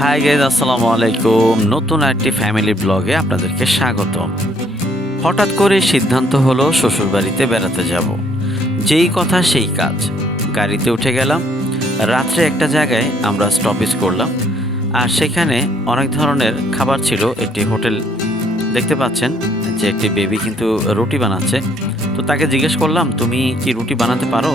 Hi guys, আসসালামু আলাইকুম। নতুন একটি ফ্যামিলি ব্লগে আপনাদেরকে স্বাগতম। হঠাৎ করে সিদ্ধান্ত হলো শ্বশুরবাড়িতে বেড়াতে যাব। যেই কথা সেই কাজ। গাড়িতে উঠে গেলাম। রাত্রে একটা জায়গায় আমরা স্টপেজ করলাম। আর সেখানে অনেক ধরনের খাবার ছিল। একটি হোটেল দেখতে পাচ্ছেন যে একটি বেবি কিন্তু রুটি বানাচ্ছে। তো তাকে জিজ্ঞেস করলাম, তুমি কি রুটি বানাতে পারো?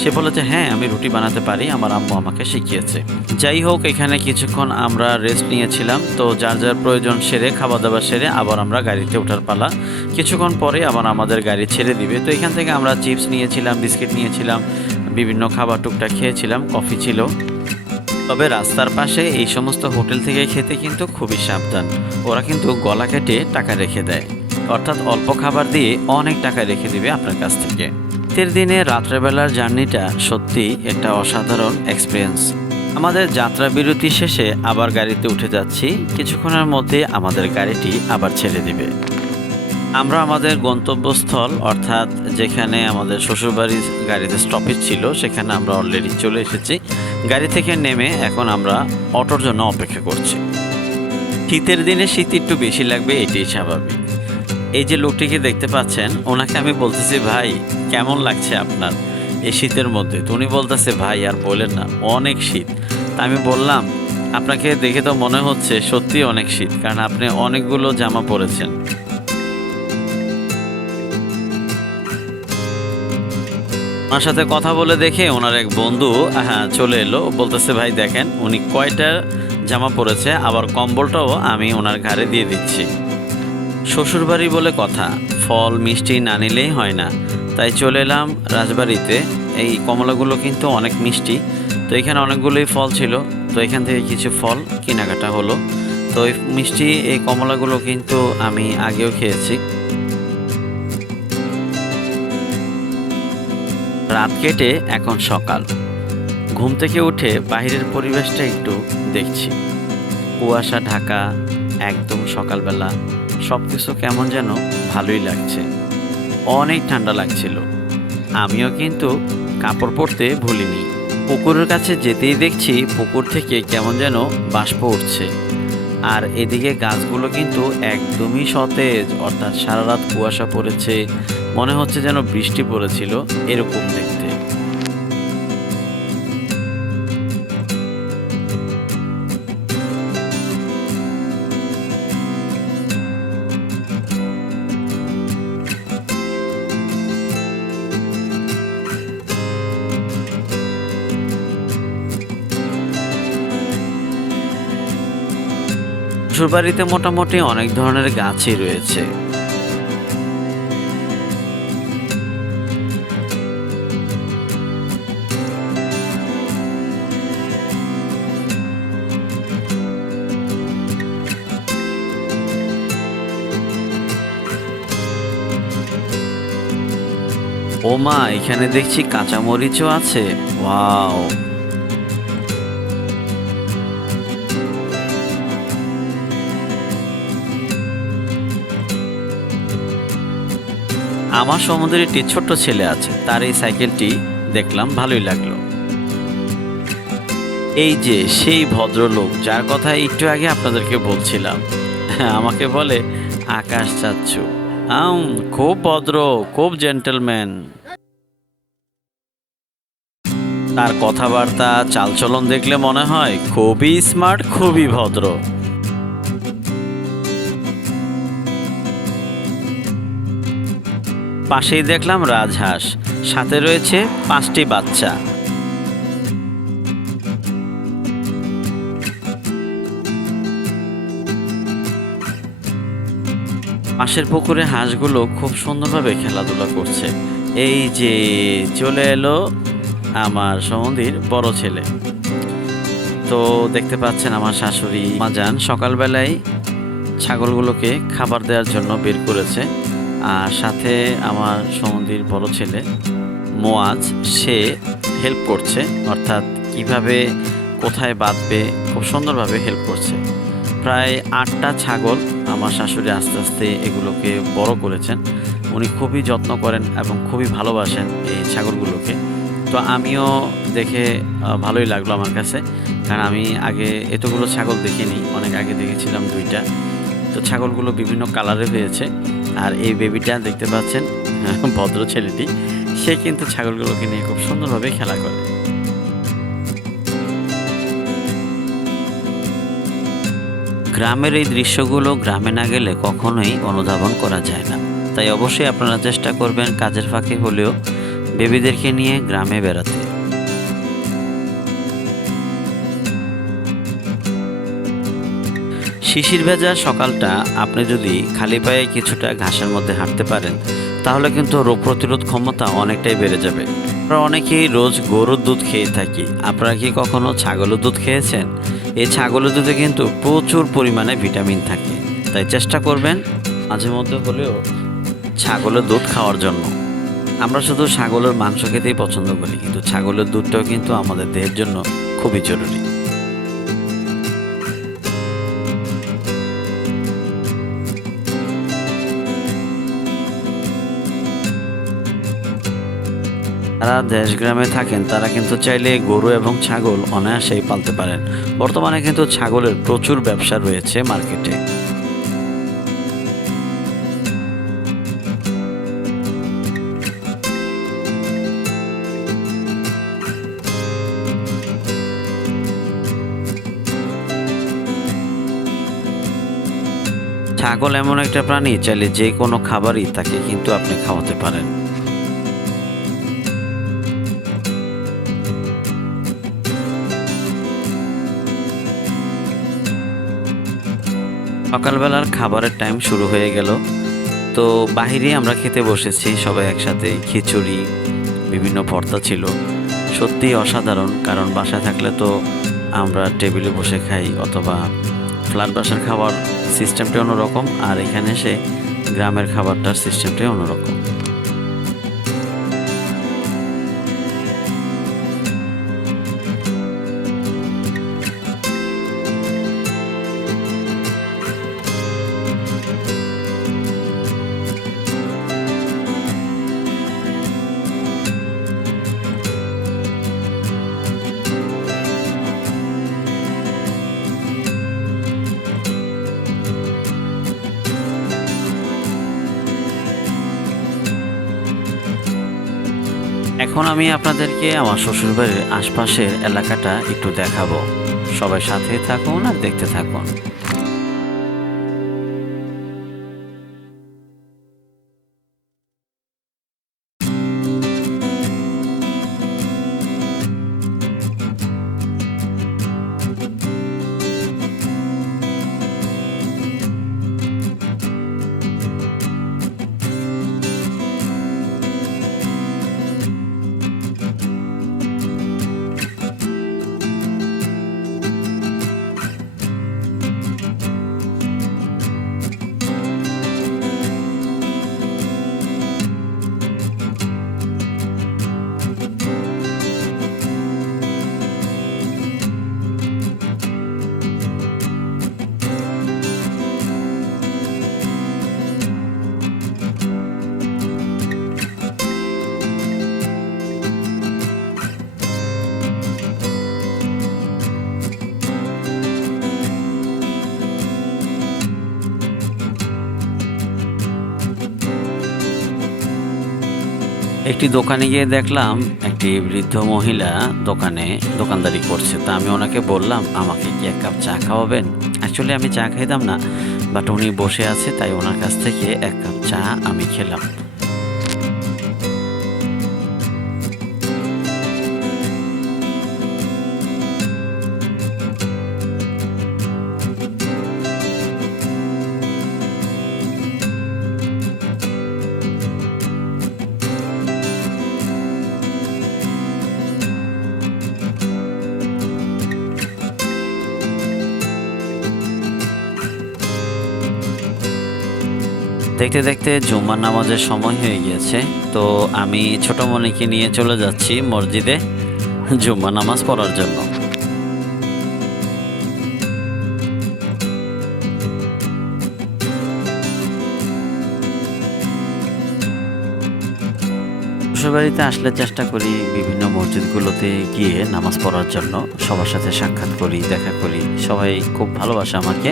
সে বলেছে, হ্যাঁ, আমি রুটি বানাতে পারি, আমার আম্মু আমাকে শিখিয়েছে। যাই হোক, এখানে কিছুক্ষণ আমরা রেস্ট নিয়েছিলাম। তো যার যার প্রয়োজন সেরে, খাওয়া দাওয়া সেরে আবার আমরা গাড়িতে ওঠার পালা। কিছুক্ষণ পরে আবার আমাদের গাড়ি ছেড়ে দিবে। তো এখান থেকে আমরা চিপস নিয়েছিলাম, বিস্কিট নিয়েছিলাম, বিভিন্ন খাবার টুকটাক খেয়েছিলাম, কফি ছিল। তবে রাস্তার পাশে এই সমস্ত হোটেল থেকে খেতে কিন্তু খুবই সাবধান। ওরা কিন্তু গলা কেটে টাকা রেখে দেয়, অর্থাৎ অল্প খাবার দিয়ে অনেক টাকা রেখে দিবে আপনার কাছ থেকে। শীতের দিনে রাত্রেবেলার জার্নিটা সত্যি একটা অসাধারণ এক্সপিরিয়েন্স। আমাদের যাত্রা বিরতি শেষে আবার গাড়িতে উঠে যাচ্ছি। কিছুক্ষণের মধ্যে আমাদের গাড়িটি আবার ছেড়ে দিবে। আমরা আমাদের গন্তব্যস্থল, অর্থাৎ যেখানে আমাদের শ্বশুরবাড়ির গাড়িতে স্টপেজ ছিল, সেখানে আমরা অলরেডি চলে এসেছি। গাড়ি থেকে নেমে এখন আমরা অটোর জন্য অপেক্ষা করছি। শীতের দিনে শীত একটু বেশি লাগবে, এটাই স্বাভাবিক। এই যে লোকটিকে দেখতে পাচ্ছেন, ওনাকে আমি বলতেছি, ভাই কেমন লাগছে আপনার এই শীতের মধ্যে? তো উনি বলতেছে, ভাই আর বলেন না, অনেক শীত। তা আমি বললাম, আপনাকে দেখে তো মনে হচ্ছে সত্যি অনেক শীত, কারণ আপনি অনেকগুলো জামা পরেছেন। ওনার সাথে কথা বলে দেখে ওনার এক বন্ধু চলে এলো। বলতেছে, ভাই দেখেন উনি কয়টা জামা পরেছে, আবার কম্বলটাও আমি ওনার ঘাড়ে দিয়ে দিচ্ছি। শ্বশুরবাড়ি বলে কথা, ফল মিষ্টি না নিলেই হয় না। তাই চলে এলাম রাজবাড়িতে। এই কমলাগুলো কিন্তু অনেক মিষ্টি। তো এখানে অনেকগুলোই ফল ছিল। তো এখান থেকে কিছু ফল কেনাকাটা হলো। তো এই মিষ্টি এই কমলাগুলো কিন্তু আমি আগেও খেয়েছি। রাত কেটে এখন সকাল। ঘুম থেকে উঠে বাইরের পরিবেশটা একটু দেখছি। কুয়াশা ঢাকা, একদম সকালবেলা। সব কিছু কেমন যেন ভালোই লাগছে। অনেক ঠান্ডা লাগছিল। আমিও কিন্তু কাপড় পরতে ভুলিনি। পুকুরের কাছে যেতেই দেখছি পুকুর থেকে কেমন যেন বাষ্প উঠছে। আর এদিকে গাছগুলো কিন্তু একদমই সতেজ, অর্থাৎ সারা রাত কুয়াশা পড়েছে, মনে হচ্ছে যেন বৃষ্টি পড়েছিল, এরকম দেখতে। শ্বশুরবাড়িতে মোটামুটি অনেক ধরনের গাছই রয়েছে। ও মা, এখানে দেখছি কাঁচামরিচও আছে। ওয়াও! আমার সম্বন্ধে একটি ছোট্ট ছেলে আছে, তার এই সাইকেলটি দেখলাম, ভালোই লাগলো। এই যে সেই ভদ্রলোক যার কথা একটু আগে আপনাদেরকে বলছিলাম, আমাকে বলে আকাশ চাচ্ছু। আম খুব ভদ্র, খুব জেন্টলম্যান। তার কথাবার্তা চালচলন দেখলে মনে হয় খুবই স্মার্ট, খুবই ভদ্র। পাশেই দেখলাম রাজহাঁস, সাথে রয়েছে 5টি বাচ্চা। পাশের পুকুরে হাঁসগুলো খুব সুন্দরভাবে খেলাধুলা করছে। এই যে চলে এলো আমার সম্বন্ধীর বড় ছেলে। তো দেখতে পাচ্ছেন আমার শাশুড়ি মাজান সকালবেলায় ছাগলগুলোকে খাবার দেওয়ার জন্য বের করেছে। আর সাথে আমার সম্বন্ধীর বড় ছেলে মোয়াজ, সে হেল্প করছে, অর্থাৎ কিভাবে কোথায় বাঁধবে খুব সুন্দরভাবে হেল্প করছে। প্রায় 8টা ছাগল আমার শাশুড়ি আস্তে আস্তে এগুলোকে বড় করেছেন। উনি খুবই যত্ন করেন এবং খুবই ভালোবাসেন এই ছাগলগুলোকে। তো আমিও দেখে ভালোই লাগলো আমার কাছে, কারণ আমি আগে এতগুলো ছাগল দেখিনি, অনেক আগে দেখেছিলাম 2টা। তো ছাগলগুলো বিভিন্ন কালারে হয়েছে, আর এই বেবিটা দেখতে পাচ্ছেন ভদ্র ছেলেটি, সে কিন্তু ছাগলগুলোকে নিয়ে খুব সুন্দরভাবে খেলা করে। গ্রামের এই দৃশ্যগুলো গ্রামে না গেলে কখনোই অনুধাবন করা যায় না। তাই অবশ্যই আপনারা চেষ্টা করবেন কাজের ফাঁকে হলেও বেবিদেরকে নিয়ে গ্রামে বেড়াতে। শিশির ভেজা সকালটা আপনি যদি খালি পায়ে কিছুটা ঘাসের মধ্যে হাঁটতে পারেন, তাহলে কিন্তু রোগ প্রতিরোধ ক্ষমতা অনেকটাই বেড়ে যাবে। আমরা অনেকেই রোজ গরুর দুধ খেয়ে থাকি, আপনারা কি কখনো ছাগলের দুধ খেয়েছেন? এই ছাগলের দুধে কিন্তু প্রচুর পরিমাণে ভিটামিন থাকে, তাই চেষ্টা করবেন মাঝে মধ্যে হলেও ছাগলের দুধ খাওয়ার জন্য। আমরা শুধু ছাগলের মাংস খেতেই পছন্দ করি, কিন্তু ছাগলের দুধটাও কিন্তু আমাদের দেহের জন্য খুবই জরুরি। যারা দেশ গ্রামে থাকেন তারা কিন্তু চাইলে গরু এবং ছাগল অনায়াসেই পালতে পারেন। বর্তমানে কিন্তু ছাগলের প্রচুর ব্যবসা রয়েছে মার্কেটে। ছাগল এমন একটা প্রাণী, চাইলে যে কোনো খাবারই তাকে কিন্তু আপনি খাওয়াতে পারেন। সকালবেলার খাবারের টাইম শুরু হয়ে গেল, তো বাহিরে আমরা খেতে বসেছি সবাই একসাথে। খিচুড়ি, বিভিন্ন ভর্তা ছিল, সত্যিই অসাধারণ। কারণ বাসায় থাকলে তো আমরা টেবিলে বসে খাই, অথবা ফ্ল্যাট বাসার খাবার সিস্টেমটা অন্যরকম, আর এখানে এসে গ্রামের খাবারটার সিস্টেমটাই অন্যরকম। এখন আমি আপনাদেরকে আমার শ্বশুরবাড়ির আশপাশের এলাকাটা একটু দেখাবো। সবাই সাথে থাকুন আর দেখতে থাকুন। একটি দোকানে গিয়ে দেখলাম একটি বৃদ্ধ মহিলা দোকানদারি করছে। তা আমি ওনাকে বললাম, আমাকে কি 1 কাপ চা খাওয়াবেন? অ্যাকচুয়ালি আমি চা খাইতাম না, বাট উনি বসে আছে তাই ওনার কাছ থেকে 1 কাপ চা আমি খেলাম। দেখতে দেখতে জুম্মার নামাজের সময় হয়ে গিয়েছে, তো আমি ছোট মনিকে নিয়ে চলে যাচ্ছি মসজিদে জুম্মা নামাজ পড়ার জন্য। শ্বশুরবাড়িতে আসলে চেষ্টা করি বিভিন্ন মসজিদগুলোতে গিয়ে নামাজ পড়ার জন্য। সবার সাথে সাক্ষাৎ করি, দেখা করি। সবাই খুব ভালোবাসে আমাকে।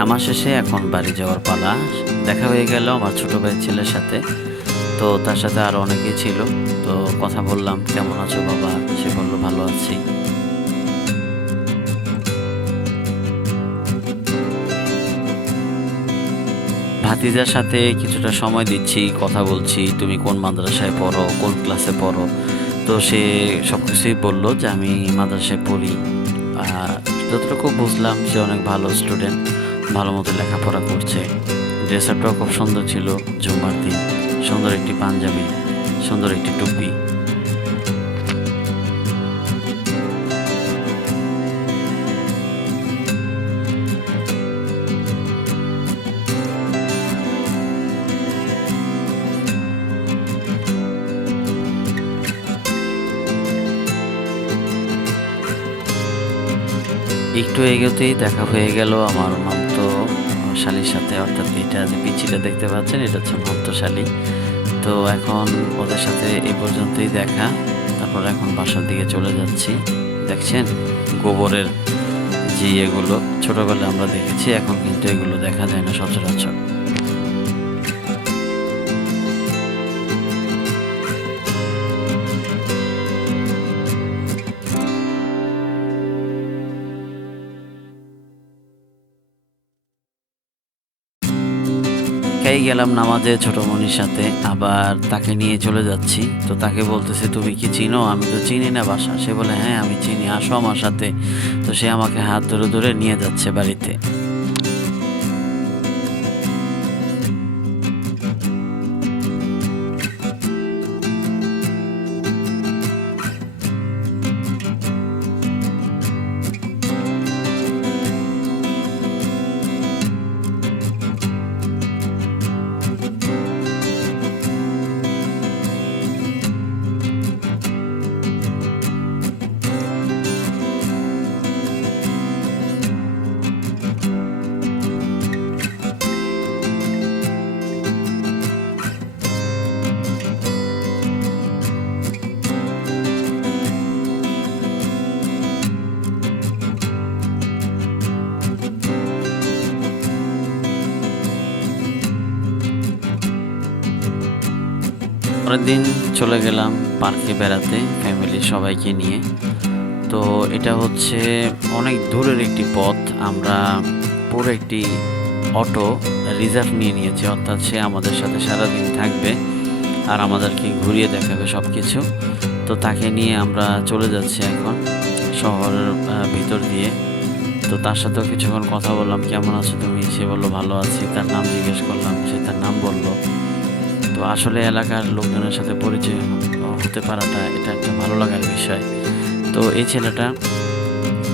নামাজ শেষে এখন বাড়ি যাওয়ার পালা। দেখা হয়ে গেল আমার ছোট ভাইয়ের ছেলের সাথে। তো তার সাথে আরো অনেকেই ছিল। তো কথা বললাম, কেমন আছো বাবা? সে বলল ভালো আছি। ভাতিজার সাথে কিছুটা সময় দিচ্ছি, কথা বলছি, তুমি কোন মাদ্রাসায় পড়ো, কোন ক্লাসে পড়ো। তো সে সবকিছুই বলল যে আমি মাদ্রাসায় পড়ি। আর যতটুকু বুঝলাম সে অনেক ভালো স্টুডেন্ট, ভালো মতো লেখাপড়া করছে। ড্রেস আপটাও খুব সুন্দর ছিল, জুম্মার দিন। সুন্দর একটি পাঞ্জাবি, সুন্দর একটি টুপি। একটু এগোতেই দেখা হয়ে গেল আমার মামতো শালির সাথে, অর্থাৎ এটা যে পিচ্চিটা দেখতে পাচ্ছেন এটা হচ্ছে মামতো শালি। তো এখন ওদের সাথে এই পর্যন্তই দেখা। তারপর এখন বাসার দিকে চলে যাচ্ছি। দেখছেন গোবরের যে এগুলো ছোটবেলায় আমরা দেখেছি, এখন কিন্তু এগুলো দেখা যায় না সচরাচর। গেলাম নামাজে ছোট মনির সাথে, আবার তাকে নিয়ে চলে যাচ্ছি। তো তাকে বলতেছে তুমি কি চিনো? আমি তো চিনি না বাসা। সে বলে হ্যাঁ আমি চিনি, আসো আমার সাথে। তো সে আমাকে হাত ধরে ধরে নিয়ে যাচ্ছে বাড়িতে। পরের দিন চলে গেলাম পার্কে বেড়াতে ফ্যামিলির সবাইকে নিয়ে। তো এটা হচ্ছে অনেক দূরের একটি পথ। আমরা পুরো একটি অটো রিজার্ভ নিয়ে নিয়েছি, অর্থাৎ সে আমাদের সাথে সারাদিন থাকবে আর আমাদেরকে ঘুরিয়ে দেখাবে সব কিছু। তো তাকে নিয়ে আমরা চলে যাচ্ছি এখন শহরের ভিতর দিয়ে। তো তার সাথেও কিছুক্ষণ কথা বললাম, কেমন আছো তুমি? সে বললো ভালো আছি। তার নাম জিজ্ঞেস করলাম, সে তার নাম বলল। তো আসলে এলাকার লোকজনের সাথে পরিচয় হতে পারাটা এটা একটা ভালো লাগার বিষয়। তো এই ছেলেটা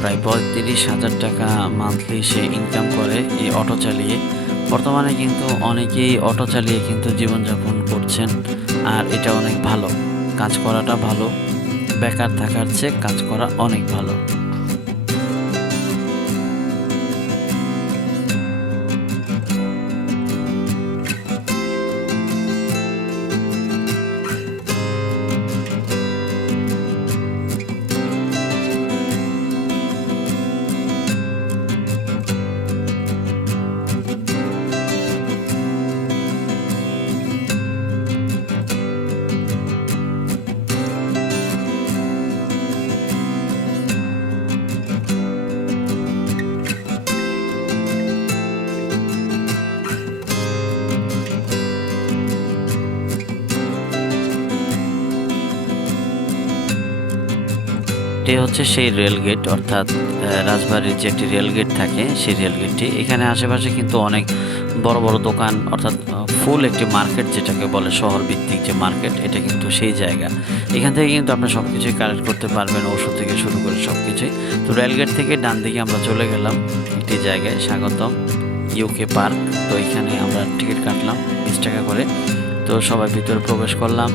প্রায় ৩৫,০০০ টাকা মান্থলি সে ইনকাম করে এই অটো চালিয়ে। বর্তমানে কিন্তু অনেকেই অটো চালিয়ে কিন্তু জীবনযাপন করছেন, আর এটা অনেক ভালো। কাজ করাটা ভালো, বেকার থাকার চেয়ে কাজ করা অনেক ভালো। এটি হচ্ছে সেই রেলগেট, অর্থাৎ রাজবাড়ির যে একটি রেলগেট থাকে সেই রেলগেটটি। এখানে আশেপাশে কিন্তু অনেক বড় বড় দোকান, অর্থাৎ ফুল একটি মার্কেট যেটাকে বলে শহর ভিত্তিক যে মার্কেট, এটা কিন্তু সেই জায়গা। এখান থেকে কিন্তু আপনি সব কিছুই কালেক্ট করতে পারবেন, ওষুধ থেকে শুরু করে সব কিছুই। তো রেলগেট থেকে ডান দিকে আমরা চলে গেলাম একটি জায়গায়, স্বাগতম ইউকে পার্ক। তো এখানে আমরা টিকিট কাটলাম 20 টাকা করে। তো তো সবাই ভিতরে প্রবেশ করলাম।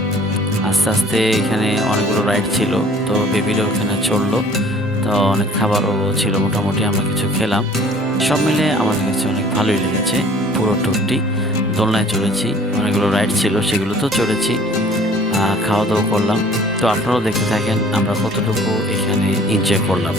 আস্তে আস্তে এখানে অনেকগুলো রাইড ছিল, তো বেবিরও এখানে চললো। তো অনেক খাবারও ছিল, মোটামুটি আমরা কিছু খেলাম। সব মিলে আমাদের কাছে অনেক ভালোই লেগেছে পুরো ট্যুরটি। দোলনায় চড়েছি, অনেকগুলো রাইড ছিল সেগুলো তো চড়েছি, খাওয়া দাওয়া করলাম। তো আপনারাও দেখতে থাকেন আমরা কতটুকু এখানে এনজয় করলাম।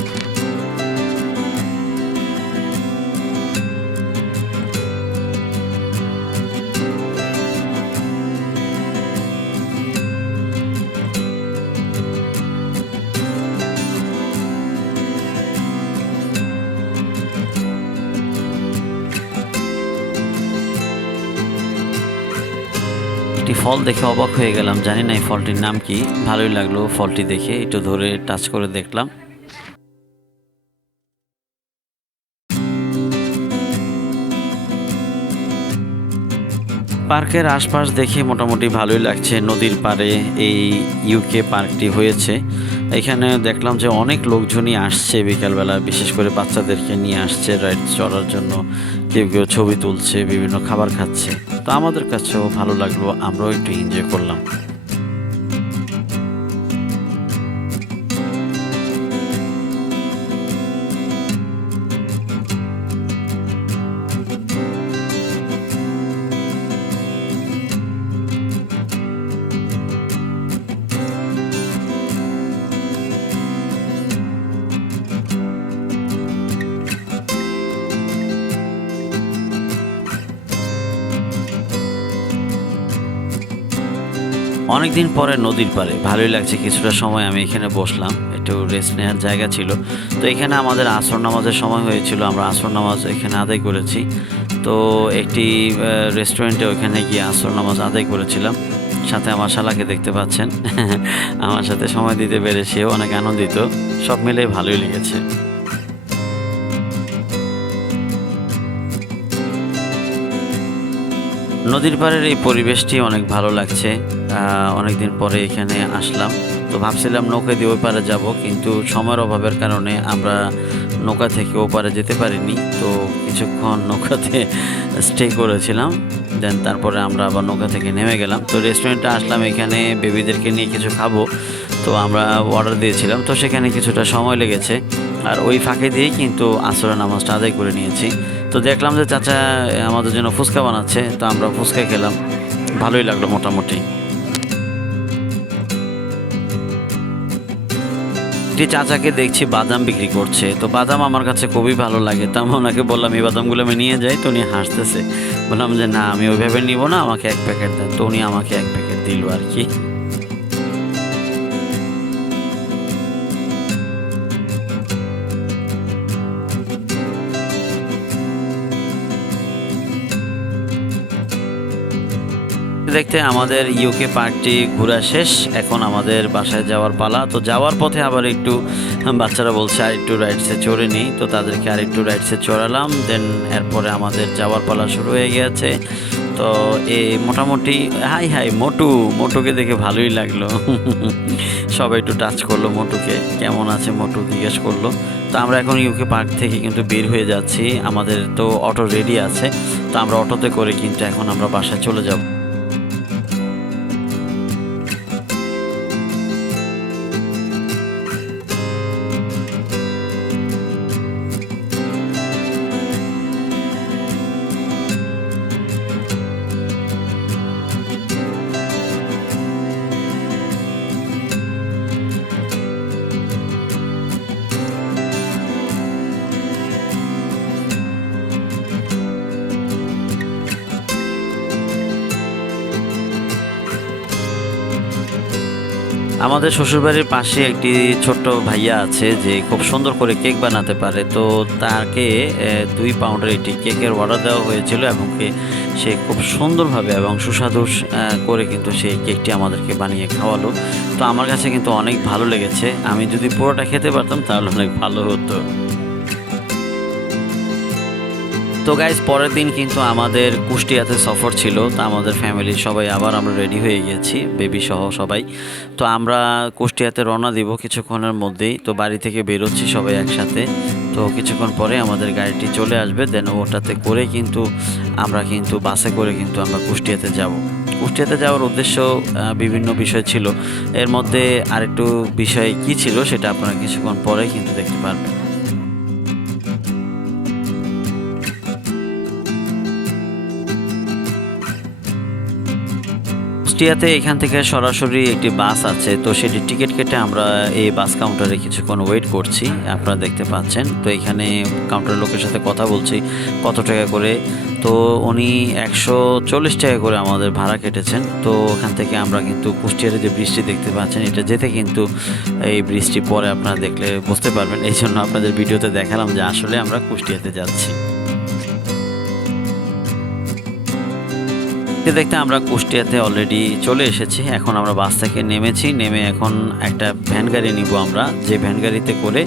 একটি ফল দেখে অবাক হয়ে গেলাম, জানি না এই ফলটির নাম কি। ভালোই লাগলো ফলটি দেখে, একটু ধরে টাচ করে দেখলাম। পার্কের আশপাশ দেখে মোটামুটি ভালোই লাগছে। নদীর পাড়ে এই ইউকে পার্কটি হয়েছে। এখানে দেখলাম যে অনেক লোকজনই আসছে বিকালবেলা, বিশেষ করে বাচ্চাদেরকে নিয়ে আসছে রাইড চড়ার জন্য। কেউ কেউ ছবি তুলছে, বিভিন্ন খাবার খাচ্ছে। তো আমাদের কাছেও ভালো লাগলো, আমরাও একটু এনজয় করলাম। অনেকদিন পরে নদীর পাড়ে ভালোই লাগছে। কিছুটা সময় আমি এখানে বসলাম, একটু রেস্ট নেওয়ার জায়গা ছিল। তো এখানে আমাদের আসর নামাজের সময় হয়েছিল, আমরা আসর নামাজ এখানে আদায় করেছি। তো একটি রেস্টুরেন্টে ওইখানে গিয়ে আসর নামাজ আদায় করেছিলাম। সাথে আমার শালাকে দেখতে পাচ্ছেন আমার সাথে সময় দিতে পেরে সেও অনেক আনন্দিত। সব মিলে ভালোই লেগেছে। নদীর পাড়ের এই পরিবেশটি অনেক ভালো লাগছে। অনেকদিন পরে এখানে আসলাম, তো ভাবছিলাম নৌকা দিয়ে ওই পারে যাব, কিন্তু সময়ের অভাবের কারণে আমরা নৌকা থেকে ও পারে যেতে পারিনি। তো কিছুক্ষণ নৌকাতে স্টে করেছিলাম, দেন তারপরে আমরা আবার নৌকা থেকে নেমে গেলাম। তো রেস্টুরেন্টে আসলাম, এখানে বেবিদেরকে নিয়ে কিছু খাবো, তো আমরা অর্ডার দিয়েছিলাম। তো সেখানে কিছুটা সময় লেগেছে, আর ওই ফাঁকে দিয়েই কিন্তু আসরের নামাজটা আদায় করে নিয়েছি। তো দেখলাম যে চাচা আমাদের জন্য ফুচকা বানাচ্ছে, তো আমরা ফুচকা খেলাম, ভালোই লাগলো মোটামুটি। একটি চাচাকে দেখছি বাদাম বিক্রি করছে, তো বাদাম আমার কাছে খুবই ভালো লাগে। তো আমি ওনাকে বললাম এই বাদামগুলো আমি নিয়ে যাই, তো উনি হাসতেছে। বললাম যে না, আমি ওইভাবে নিব না, আমাকে এক প্যাকেট দেন। তো উনি আমাকে এক প্যাকেট দিল আর কি। দেখতে আমাদের ইউকে পার্কটি ঘোরা শেষ, এখন আমাদের বাসায় যাওয়ার পালা। তো যাওয়ার পথে আবার একটু বাচ্চারা বলছে আর একটু রাইডসে চড়ে নিই, তো তাদেরকে আর একটু রাইডসে চড়ালাম। দেন এরপরে আমাদের যাওয়ার পালা শুরু হয়ে গিয়েছে। তো এই মোটামুটি হাই হাই মোটুকে দেখে ভালোই লাগলো সবাই একটু টাচ করলো মোটুকে, কেমন আছে মোটু জিজ্ঞেস করলো। তো আমরা এখন ইউকে পার্ক থেকে কিন্তু বের হয়ে যাচ্ছি, আমাদের তো অটো রেডি আছে। তো আমরা অটোতে করে কিন্তু এখন আমরা বাসায় চলে যাব। আমাদের শ্বশুরবাড়ির পাশে একটি ছোট্ট ভাইয়া আছে যে খুব সুন্দর করে কেক বানাতে পারে। তো তাকে 2 পাউন্ডের একটি কেকের অর্ডার দেওয়া হয়েছিল, এবং সে খুব সুন্দরভাবে এবং সুস্বাদু করে কিন্তু সেই কেকটি আমাদেরকে বানিয়ে খাওয়ালো। তো আমার কাছে কিন্তু অনেক ভালো লেগেছে, আমি যদি পুরোটা খেতে পারতাম তাহলে অনেক ভালো হতো। তো গাইজ পরের দিন কিন্তু আমাদের কুষ্টিয়াতে সফর ছিল। তো আমাদের ফ্যামিলির সবাই আবার আমরা রেডি হয়ে গেছি, বেবি সহ সবাই। তো আমরা কুষ্টিয়াতে রওনা দিব কিছুক্ষণের মধ্যেই। তো বাড়ি থেকে বেরোচ্ছি সবাই একসাথে। তো কিছুক্ষণ পরে আমাদের গাড়িটি চলে আসবে, দেন ওটাতে করে কিন্তু আমরা বাসে করে কিন্তু আমরা কুষ্টিয়াতে যাব। কুষ্টিয়াতে যাওয়ার উদ্দেশ্য বিভিন্ন বিষয় ছিল, এর মধ্যে আরেকটু বিষয় কি ছিল সেটা আপনারা কিছুক্ষণ পরে কিন্তু দেখতে পারবেন। কুষ্টিয়াতে এখান থেকে সরাসরি একটি বাস আছে, তো সেটি টিকিট কেটে আমরা এই বাস কাউন্টারে কিছুক্ষণ ওয়েট করছি। আপনারা দেখতে পাচ্ছেন, তো এখানে কাউন্টারের লোকের সাথে কথা বলছি কত টাকা করে। তো উনি 140 টাকা করে আমাদের ভাড়া কেটেছেন। তো ওখান থেকে আমরা কিন্তু কুষ্টিয়ারে যে ব্রিজটি দেখতে পাচ্ছেন, এটা যেতে কিন্তু এই ব্রিজটি পরে আপনারা দেখলে বুঝতে পারবেন, এই জন্য আপনাদের ভিডিওতে দেখালাম যে আসলে আমরা কুষ্টিয়াতে যাচ্ছি। দেখতে আমরা কুষ্টিয়াতে অলরেডি চলে এসেছি। এখন আমরা বাস থেকে নেমেছি, নেমে এখন একটা ভ্যান গাড়ি নিব আমরা, যে ভ্যান গাড়িতে করে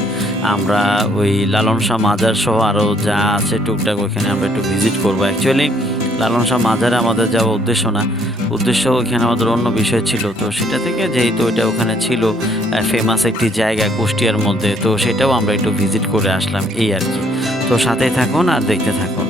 আমরা ওই লালন শাহ মাজার সহ আরও যা আছে টুকটাক ওইখানে আমরা একটু ভিজিট করবো। অ্যাকচুয়ালি লালন শাহ মাজারে আমাদের যাওয়ার উদ্দেশ্য না, উদ্দেশ্য ওইখানে আমাদের অন্য বিষয় ছিল। তো সেটা থেকে যেহেতু এটা ওখানে ছিল ফেমাস একটি জায়গা কুষ্টিয়ার মধ্যে, তো সেটাও আমরা একটু ভিজিট করে আসলাম এই আর কি। তো সাথেই থাকুন আর দেখতে থাকুন।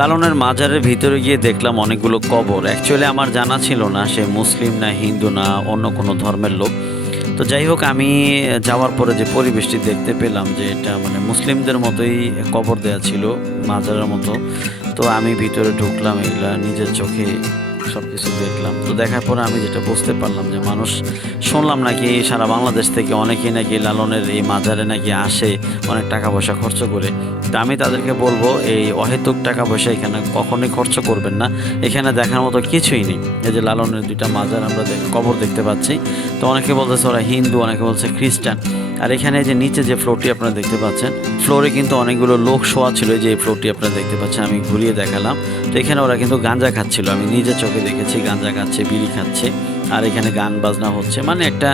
লালনের মাজারের ভিতরে গিয়ে দেখলাম অনেকগুলো কবর। অ্যাকচুয়ালি আমার জানা ছিল না সে মুসলিম না হিন্দু না অন্য কোনো ধর্মের লোক। তো যাই হোক, আমি যাওয়ার পরে যে পরিবেশটি দেখতে পেলাম যে এটা মানে মুসলিমদের মতোই কবর দেয়া ছিল মাজারের মতো। তো আমি ভিতরে ঢুকলাম, এগুলা নিজের চোখে সব কিছু দেখলাম। তো দেখার পরে আমি যেটা বুঝতে পারলাম যে মানুষ, শুনলাম নাকি সারা বাংলাদেশ থেকে অনেকেই নাকি লালনের এই মাজারে নাকি আসে অনেক টাকা পয়সা খরচ করে। তা আমি তাদেরকে বলবো এই অহেতুক টাকা পয়সা এখানে কখনোই খরচ করবেন না, এখানে দেখার মতো কিছুই নেই। এই যে লালনের দুইটা মাজার আমরা কবর দেখতে পাচ্ছি। তো অনেকে বলতেছে ওরা হিন্দু, অনেকে বলছে খ্রিস্টান। আর এখানে যে নিচে যে ফ্লোরটি আপনারা দেখতে পাচ্ছেন, ফ্লোরে কিন্তু অনেকগুলো লোক শোয়া ছিল। যে এই ফ্লোরটি আপনারা দেখতে পাচ্ছেন, আমি ঘুরিয়ে দেখালাম। তো এখানে ওরা কিন্তু গাঁজা খাচ্ছিল, আমি নিজে চোখে দেখেছি গাঁজা খাচ্ছে, বিড়ি খাচ্ছে, আর এখানে গান বাজনা হচ্ছে, মানে একটা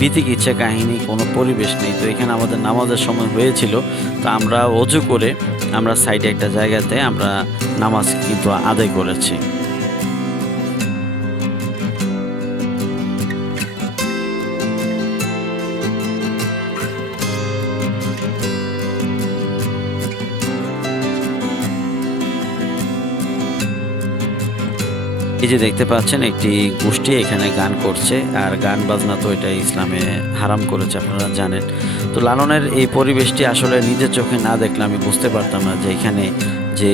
ভীতিকিচ্ছা কাহিনী, কোনো পরিবেশ নেই। তো এখানে আমাদের নামাজের সময় হয়েছিল, তো আমরা অজু করে আমরা সাইডে একটা জায়গাতে আমরা নামাজ কিন্তু আদায় করেছি। এই যে দেখতে পাচ্ছেন একটি গোষ্ঠী এখানে গান করছে, আর গান বাজনা তো এটা ইসলামে হারাম করেছে, আপনারা জানেন। তো লালনের এই পরিবেশটি আসলে নিজের চোখে না দেখলে আমি বুঝতে পারতাম না যে এখানে যে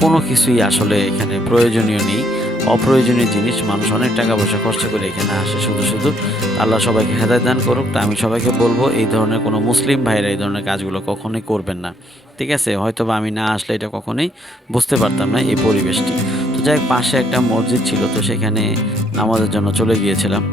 কোনো কিছুই আসলে এখানে প্রয়োজনীয় নেই, অপ্রয়োজনীয় জিনিস। মানুষ অনেক টাকা পয়সা খরচ করে এখানে আসে শুধু শুধু। আল্লাহ সবাইকে হেদায়েত দান করুক। তা আমি সবাইকে বলবো এই ধরনের কোনো মুসলিম ভাইরা এই ধরনের কাজগুলো কখনোই করবেন না, ঠিক আছে? হয়তো বা আমি না আসলে এটা কখনোই বুঝতে পারতাম না এই পরিবেশটি। তো যাই হোক, পাশে একটা মসজিদ ছিল, তো সেখানে নামাজের জন্য চলে গিয়েছিলাম।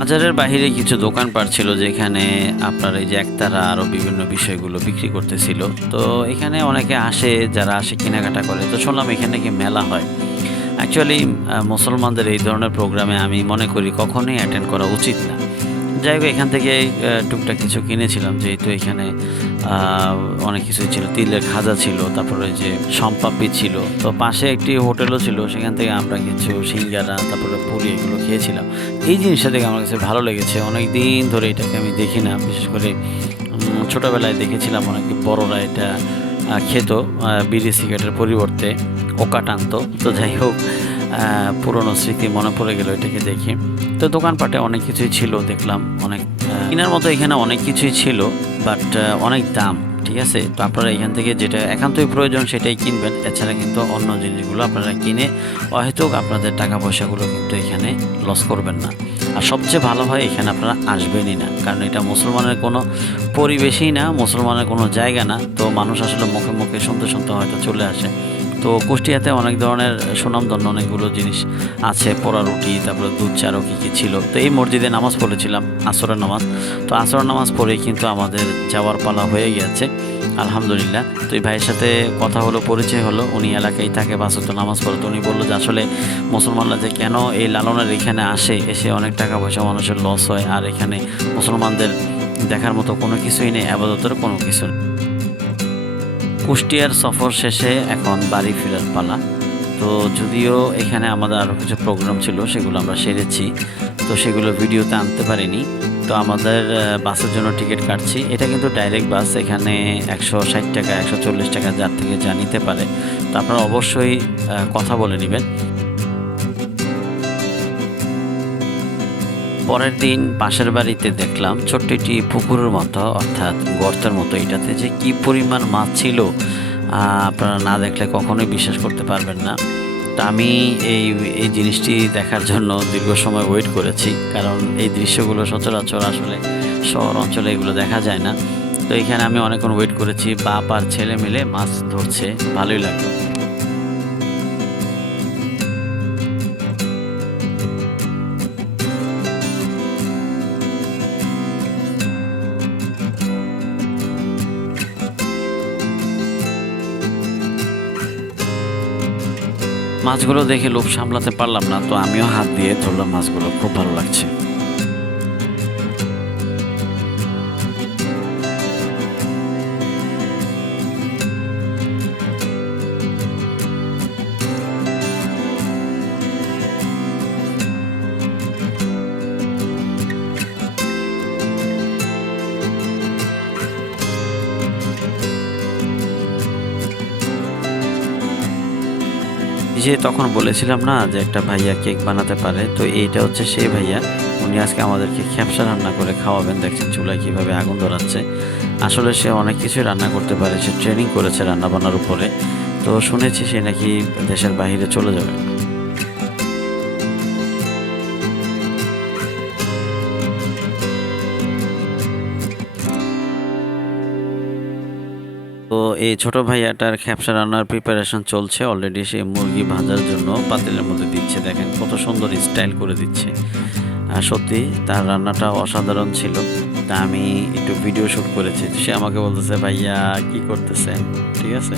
বাজারের বাহিরে কিছু দোকানপাট ছিল যেখানে আপনার এই যে একতারা আরও বিভিন্ন বিষয়গুলো বিক্রি করতেছিল। তো এখানে অনেকে আসে, যারা আসে কেনাকাটা করে। তো শুনলাম এখানে কি মেলা হয়। অ্যাকচুয়ালি মুসলমানদের এই ধরনের প্রোগ্রামে আমি মনে করি কখনোই অ্যাটেন্ড করা উচিত না। যাই হোক, এখান থেকে টুকটাক কিছু কিনেছিলাম, যেহেতু এখানে অনেক কিছুই ছিল, তিলের খাজা ছিল, তারপরে যে সম্পাপড়ি ছিল। তো পাশে একটি হোটেলও ছিল, সেখান থেকে আমরা কিছু সিঙ্গারা তারপরে পুরি এগুলো খেয়েছিলাম। এই জিনিসটা দেখে আমার কাছে ভালো লেগেছে, অনেক দিন ধরে এটাকে আমি দেখি না। বিশেষ করে ছোটোবেলায় দেখেছিলাম অনেকে বড়রা এটা খেত বিড়ি সিগারেটের পরিবর্তে ওকা টানতো। তো যাই হোক, পুরনো স্মৃতি মনে পড়ে গেল এটাকে দেখি। তো দোকানপাটে অনেক কিছুই ছিল, দেখলাম অনেক কেনার মতো, এখানে অনেক কিছুই ছিল, বাট অনেক দাম, ঠিক ঠিক আছে। তো আপনারা এখান থেকে যেটা একান্তই প্রয়োজন সেটাই কিনবেন, এছাড়া কিন্তু অন্য জিনিসগুলো আপনারা কিনে অহেতুক আপনাদের টাকা পয়সাগুলো কিন্তু এখানে লস করবেন না। আর সবচেয়ে ভালো হয় এখানে আপনারা আসবেনই না, কারণ এটা মুসলমানের কোনো পরিবেশই না, মুসলমানের কোনো জায়গা না। তো মানুষ আসলে মুখে মুখে শুনতে শুনতে হয়তো চলে আসে। তো কুষ্টিয়াতে অনেক ধরনের সুনামধন্য অনেকগুলো জিনিস আছে, পোড়া রুটি, তারপরে দুধ চা, আরও কী ছিল। তো এই মসজিদে নামাজ পড়েছিলাম আসরের নামাজ। তো আসরের নামাজ পড়েই কিন্তু আমাদের যাওয়ার পালা হয়ে গিয়েছে আলহামদুলিল্লাহ। তো এই ভাইয়ের সাথে কথা হলো, পরিচয় হলো, উনি এলাকায় থাকে, বাস তো নামাজ পড়ে। তো উনি বললো যে আসলে মুসলমানরা যে কেন এই লালনের এখানে আসে, এসে অনেক টাকা পয়সা মানুষের লস হয়, আর এখানে মুসলমানদের দেখার মতো কোনো কিছুই নেই, আবাদতের কোনো কিছু নেই। কুষ্টিয়ার সফর শেষে এখন বাড়ি ফেরার পালা। তো যদিও এখানে আমাদের আরও কিছু প্রোগ্রাম ছিল, সেগুলো আমরা সেরেছি, তো সেগুলো ভিডিওতে আনতে পারিনি। তো আমাদের বাসের জন্য টিকিট কাটছি। এটা কিন্তু ডাইরেক্ট বাস, এখানে 160 টাকা 140 টাকা যার থেকে যা নিতে পারে। তো আপনারা অবশ্যই কথা বলে নেবেন। পরের দিন পাশের বাড়িতে দেখলাম ছোট্ট একটি পুকুরের মতো, অর্থাৎ গর্তের মতো। এটাতে যে কি পরিমাণ মাছ ছিল আপনারা না দেখলে কখনোই বিশ্বাস করতে পারবেন না। তা আমি এই এই জিনিসটি দেখার জন্য দীর্ঘ সময় ওয়েট করেছি, কারণ এই দৃশ্যগুলো সচরাচর আসলে শহর অঞ্চলে এগুলো দেখা যায় না। তো এখানে আমি অনেকক্ষণ ওয়েট করেছি, বাপ আর ছেলে মিলে মাছ ধরছে, ভালোই লাগলো। মাছগুলো দেখে লোভ সামলাতে পারলাম না, তো আমিও হাত দিয়ে ধরলাম মাছগুলো, খুব ভালো লাগছে। যে তখন বলেছিলাম না যে একটা ভাইয়া কেক বানাতে পারে, তো এইটা হচ্ছে সেই ভাইয়া। উনি আজকে আমাদেরকে খ্যাপসা রান্না করে খাওয়াবেন। দেখছেন চুলায় কীভাবে আগুন ধরাচ্ছে। আসলে সে অনেক কিছুই রান্না করতে পারে, সে ট্রেনিং করেছে রান্নাবান্নার উপরে। তো শুনেছি সে নাকি দেশের বাইরে চলে যাবে। তো এই ছোট ভাইয়াটার খ্যাপসা রান্নার প্রিপারেশন চলছে অলরেডি। সে মুরগি ভাজার জন্য পাতিলের মধ্যে দিচ্ছে, দেখেন কত সুন্দর স্টাইল করে দিচ্ছে। আর সত্যি তার রান্নাটা অসাধারণ ছিল। তা আমি একটু ভিডিও শ্যুট করেছি। সে আমাকে বলতেছে ভাইয়া কি করতেছেন, ঠিক আছে।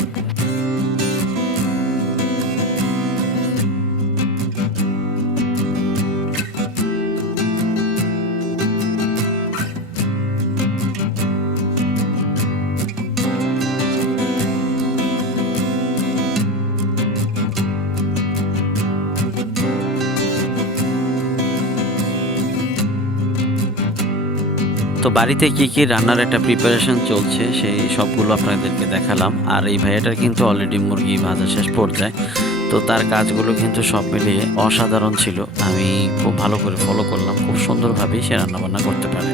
তো বাড়িতে কি কি রান্নার একটা প্রিপারেশন চলছে সেই সবগুলো আপনাদেরকে দেখালাম। আর এই ভাইয়াটার কিন্তু অলরেডি মুরগি ভাজা শেষ পর্যায়ে। তো তার কাজগুলো কিন্তু সব মিলিয়ে অসাধারণ ছিল। আমি খুব ভালো করে ফলো করলাম, খুব সুন্দরভাবেই সে রান্নাবান্না করতে পারে।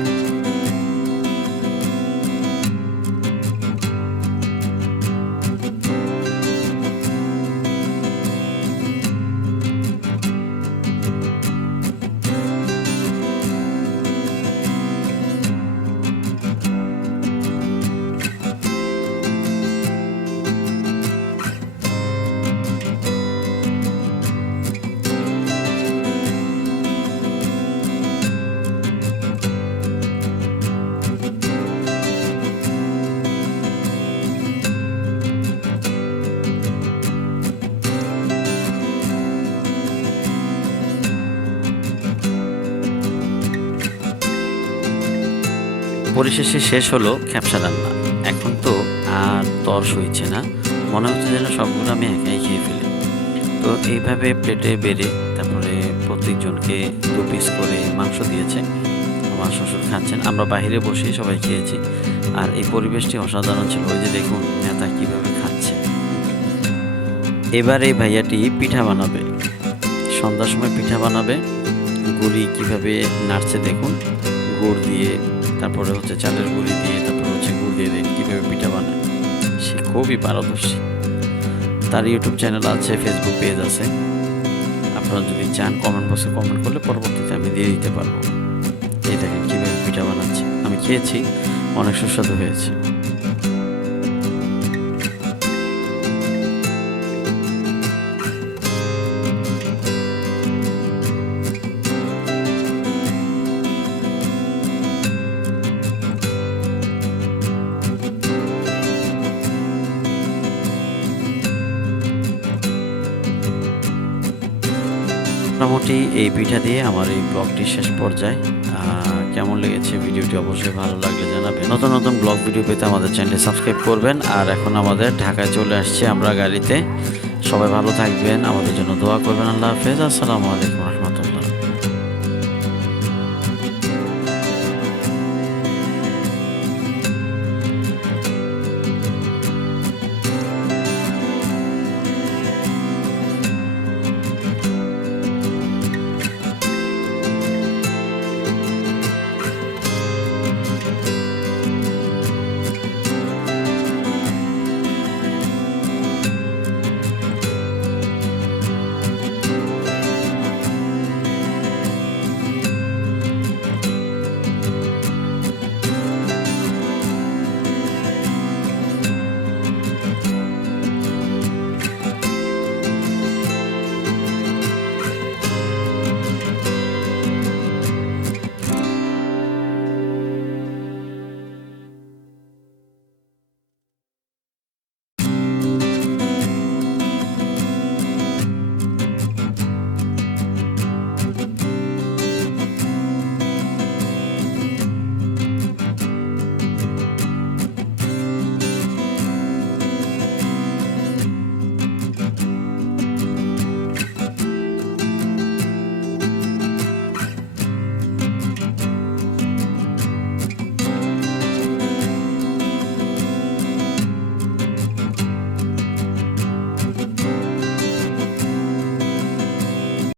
পরিশেষে শেষ হলো খ্যাপসা রান্না। এখন তো আর তর সইছে না, মনে হচ্ছে যেন সবগুলো আমি একাই খেয়ে ফেলি। তো এইভাবে প্লেটে বেড়ে তারপরে প্রত্যেকজনকে 2 পিস করে মাংস দিয়েছে। আমার শ্বশুর খাচ্ছেন, আমরা বাইরে বসেই সবাই খেয়েছি। আর এই পরিবেশটি অসাধারণ ছিল। ওই যে দেখুন নেতা কীভাবে খাচ্ছে। এবার এই ভাইয়াটি পিঠা বানাবে, সন্ধ্যার সময় পিঠা বানাবে। গুড়ি কীভাবে নাড়ছে দেখুন, গুড় দিয়ে, তারপরে হচ্ছে চালের গুঁড়ি দিয়ে, তারপরে চামচে গুড় দিয়ে দিন কীভাবে পিঠা বানায়। সে খুবই পারদর্শী। তার ইউটিউব চ্যানেল আছে, ফেসবুক পেজ আছে। আপনারা যদি চান কমেন্ট বক্সে কমেন্ট করলে পরবর্তীতে আমি দিয়ে দিতে পারবো। এই দেখেন কীভাবে পিঠা বানাচ্ছে, আমি খেয়েছি, অনেক সুস্বাদু হয়েছে। মোটামুটি এই পিঠা দিয়ে আমার এই ব্লগটি শেষ পর্যায়ে। কেমন লেগেছে ভিডিওটি অবশ্যই ভালো লাগলে জানাবেন। নতুন নতুন ব্লগ ভিডিও পেতে আমাদের চ্যানেলটি সাবস্ক্রাইব করবেন। আর এখন আমাদের ঢাকায় চলে আসছে আমরা গাড়িতে। সবাই ভালো থাকবেন, আমাদের জন্য দোয়া করবেন। আল্লাহ হাফেজ, আসসালামু আলাইকুম।